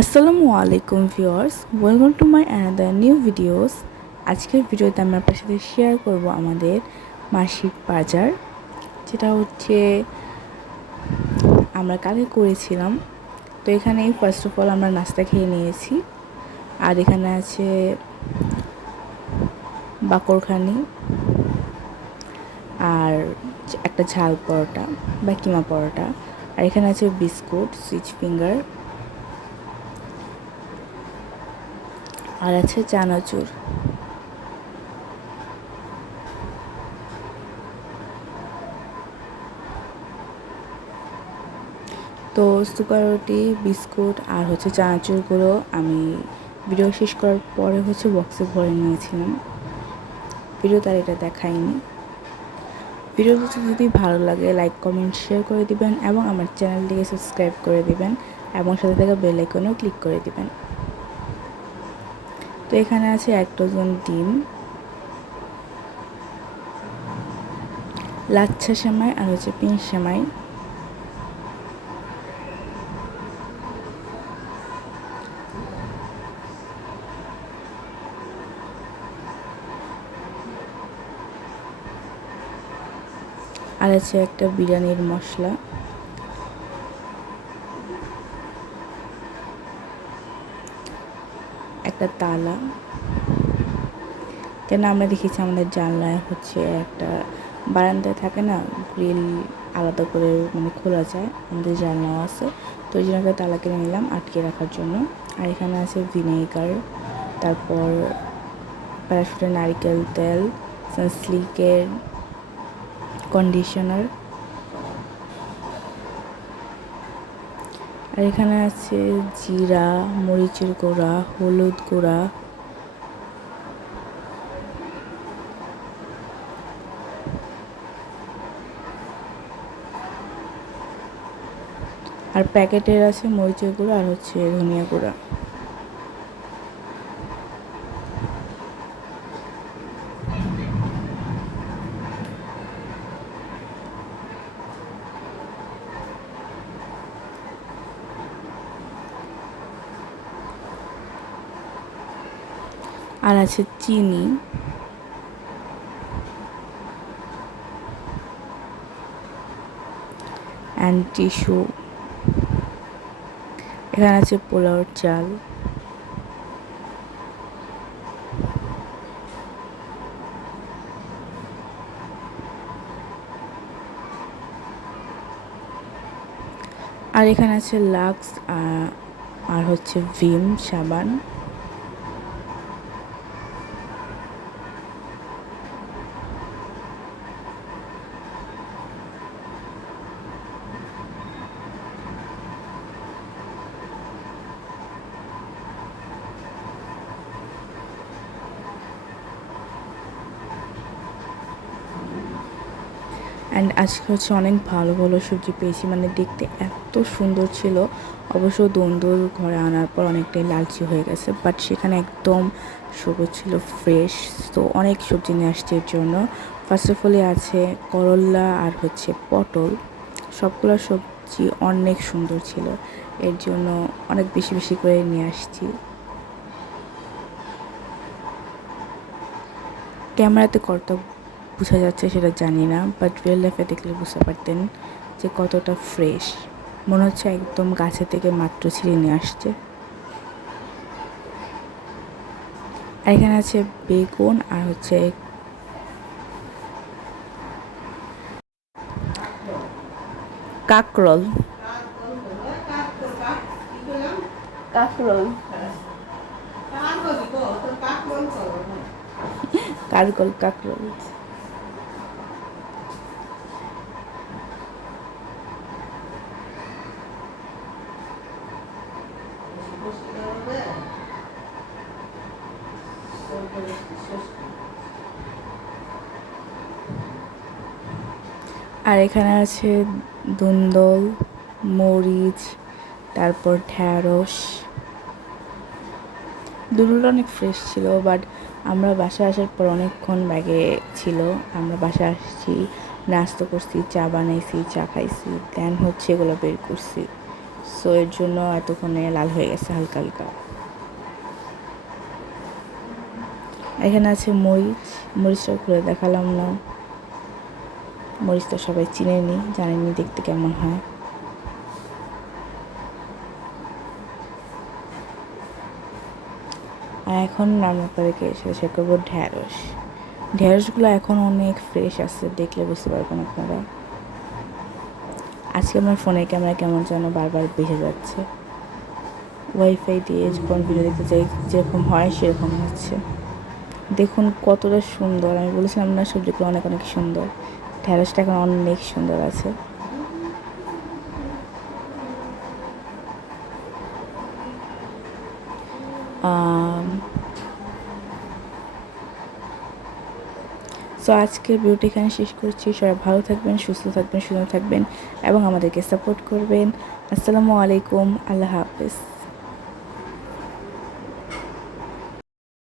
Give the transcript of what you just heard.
আসসালামু আলাইকুম viewers, welcome to my another new videos. আজকের ভিডিওতে আমি আপনার সাথে শেয়ার করব আমাদের মাসিক বাজার, যেটা হচ্ছে আমরা কালকে করেছিলাম। তো এখানে ফার্স্ট অফ অল আমরা নাস্তা খেয়ে নিয়েছি। আর এখানে আছে বাকরখানি আর একটা ঝাল পরোটা বা কিমা পরোটা। আর এখানে আছে বিস্কুট, সুইচ ফিঙ্গার, আর আছে চানাচুর। তো সুগার রুটি, বিস্কুট আর হচ্ছে চানাচুরগুলো আমি ভিডিও শেষ করার পরে বক্সে ভরে নিয়েছিলাম। ভিডিওতে আর এটা দেখাইনি। ভিডিওটি যদি ভালো লাগে লাইক, কমেন্ট, শেয়ার করে দিবেন এবং আমার চ্যানেলটিকে সাবস্ক্রাইব করে দিবেন এবং সাথে থাকা বেল আইকনেও ক্লিক করে দিবেন। তো এখানে আছে 1 ডজন ডিম, লাচ্ছা সেমাই আর হচ্ছে পিন সেমাই, আর আছে একটা বিরিয়ানির মশলা, একটা তালা। কেন আমরা দেখেছি আমাদের জানলায় একটা বারান্দায় থাকে না, গ্রিল আলাদা করে খোলা যায়, আমাদের জানলাও আছে। তো ওই জন্য একটা তালা কিনে নিলাম আটকে রাখার জন্য। আর এখানে আছে ভিনেগার, তারপর প্যারাশুটের নারিকেল তেল, সানসিল্কের কন্ডিশনার। আর এখানে আছে জিরা, মরিচের গুঁড়া, হলুদ গুঁড়া, আর প্যাকেটের আছে মরিচের গুঁড়া আর ধনিয়া গুঁড়া। আর আছে চিনি, অ্যান্ড টিস্যু। এখানে আছে পোলাওর চাল, আর এখানে আছে লাক্স আর ভিম সাবান। অ্যান্ড আজকে অনেক ভালো ভালো সবজি পেয়েছি, দেখতে এত সুন্দর ছিল। অবশ্য দন্দুর ঘরে আনার পর অনেকটাই লালচে হয়ে গেছে, বাট সেখানে একদম সবুজ ছিল, ফ্রেশ। তো অনেক সবজি নিয়ে আসছে এর জন্য। ফার্স্ট অফ অল আছে করল্লা আর পটল। সবগুলো সবজি অনেক সুন্দর ছিল, এর জন্য অনেক বেশি বেশি করে নিয়ে আসছি। ক্যামেরাতে কতটা বোঝা যাচ্ছে সেটা জানি না, বাট রিয়েল লাইফে দেখলে বুঝতে পারতেন যে কতটা ফ্রেশ। মনে হচ্ছে একদম গাছে থেকে মাত্র ছিঁড়ে নিয়ে আসছে। আর এখানে আছে বেগুন আর কাকরল। কাকরল, কারকল, কাকরল। আর এখানে আছে ধুন্দল, মরিচ, তারপর ঢ্যাঁড়স। দুধগুলো অনেক ফ্রেশ ছিল, বাট আমরা বাসায় আসার পর অনেকক্ষণ ব্যাগে ছিল। আমরা বাসায় আসছি, নাস্তা করছি, চা বানাইছি, চা খাইছি, দেন এগুলো বের করছি। সো এর জন্য এতক্ষণে লাল হয়ে গেছে হালকা হালকা। এখানে আছে মরিচ, মরিচটা খুলে দেখালাম না। মরিচটা সবাই চিনেনি, জানেনি দেখতে কেমন হয়। আর এখন আমরা আপনাদেরকে শেয়ার করবো ঢ্যাঁড়স। ঢ্যাঁড়সগুলো এখন অনেক ফ্রেশ আছে, দেখলে বুঝতে পারবেন আপনারা। আজকে আমার ফোনের ক্যামেরা কেমন যেন বারবার বেজে যাচ্ছে। ওয়াইফাই দিয়ে যখন ভিডিও দেখতে চাই যেরকম হয় সেরকম হচ্ছে। দেখুন কতটা সুন্দর, আমি বলেছিলাম না সবজিগুলো অনেক অনেক সুন্দর। ঢ্যাঁড়সটা এখন অনেক সুন্দর আছে। সো আজকের ভিডিওটি এখানে শেষ করছি। সবাই ভালো থাকবেন, সুস্থ থাকবেন, সুন্দর থাকবেন এবং আমাদেরকে সাপোর্ট করবেন। আসসালামু আলাইকুম, আল্লাহ হাফেজ।